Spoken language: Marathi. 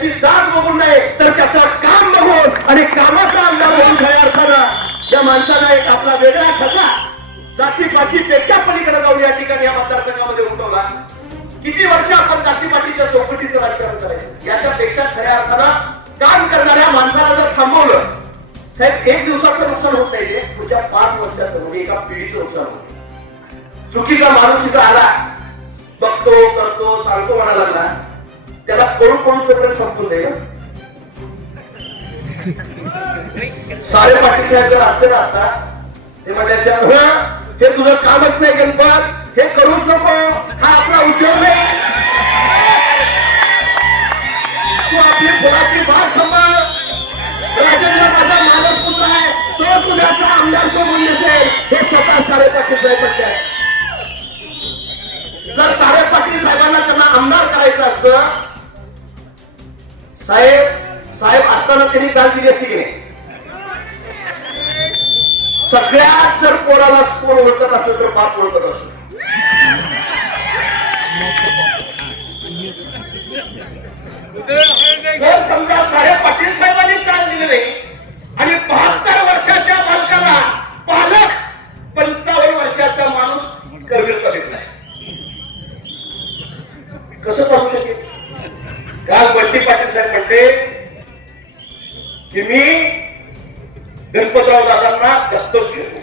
त्याची जात बघून नाही तर त्याचं काम बघून आणि कामाचा अंदाज बघून खऱ्या अर्थानं या माणसानं एक आपला वेगळा ठसा जातीपातीपेक्षा पलीकडे जाऊन या ठिकाणी या मतदारसंघामध्ये उठवला. किती वर्ष आपण जातीपातीच्या चौकटीचं राजकारण करायचं? याच्यापेक्षा खऱ्या अर्थानं काम करणाऱ्या माणसाला जर थांबवलं साहेब एक दिवसाचं नुकसान होत नाही. पुढच्या पाच वर्षाचं म्हणजे एका पिढीचं नुकसान होत चुकीचा माणूस तिथं आला बघतो करतो सांगतो म्हणायला लागला. त्याला कोण कोण तोपर्यंत संपून जाईल सारे पाटील साहेब जर असते ना आता ते म्हणले "हं, हे तुझं कामच नाही गणपत हे करूच नको हा आपला उद्योग आहे. तू आपली फुलाची भाग सांभाळ. राजेंद्र माझा मानस पुत्र आहे. तो तुझ्याचा आमदार सोडून येते हे स्वतः सारे पाटील साहेब म्हणतात. आमदार करायचं असतं साहेब साहेब असताना त्यांनी चाल दिली असती की नाही? सगळ्यात जर पोराला स्कोर ओळखत असेल तर बाप ओळखत असतो जर समजा साहेब पाटील साहेबांनी चाल दिली नाही आणि कसं चालू शकेल काल बंटी पाटील साहेब म्हणते की मी गणपतराव दादांना दत्तक घेतो.